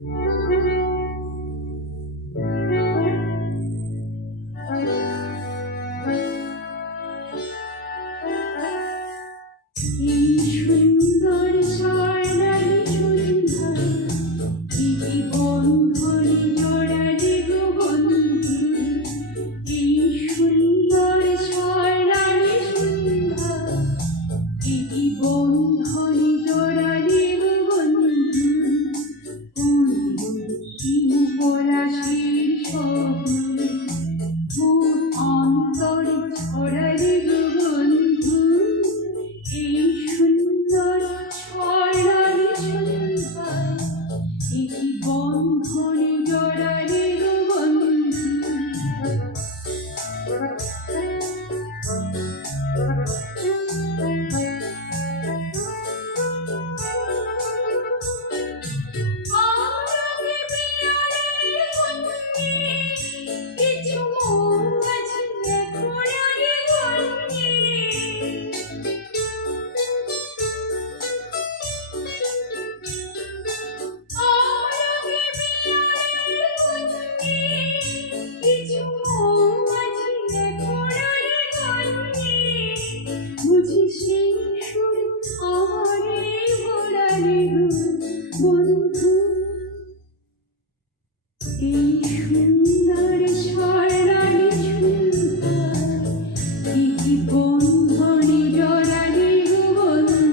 সুন্দর স্বর্ণালী সন্ধ্যা, কি বন্ধনে জড়ালে গো বন্ধু। এই সুন্দর স্বর্ণালী সন্ধ্যা, কি বন্ধনে জড়ালে গো বন্ধু। পলাশীর স্বপ্ন মোর অন্তরে ছড়ালে গো বন্ধু। এই সুন্দর স্বর্ণালী সন্ধ্যা, এই বন্ধনে জড়ালে গো বন্ধু। বুঝি সেই সুর আমারে ভোলালে গো বন্ধু। এই সুন্দর স্বর্ণালী সন্ধ্যা, কি বন্ধনে জড়ালে গো বন্ধু।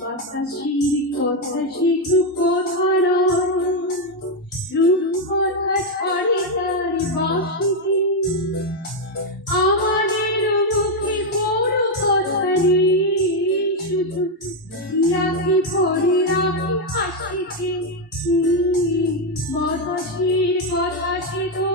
বাতাসের কথা শুধু কথা নয়, রূপকথা ছাড়ে তার বাঁশিতে। আমাদের মুখে বড় কথা নেই, শুধু রাখি পরে রাখি হাসিতে। বাতাসের কথা শুধু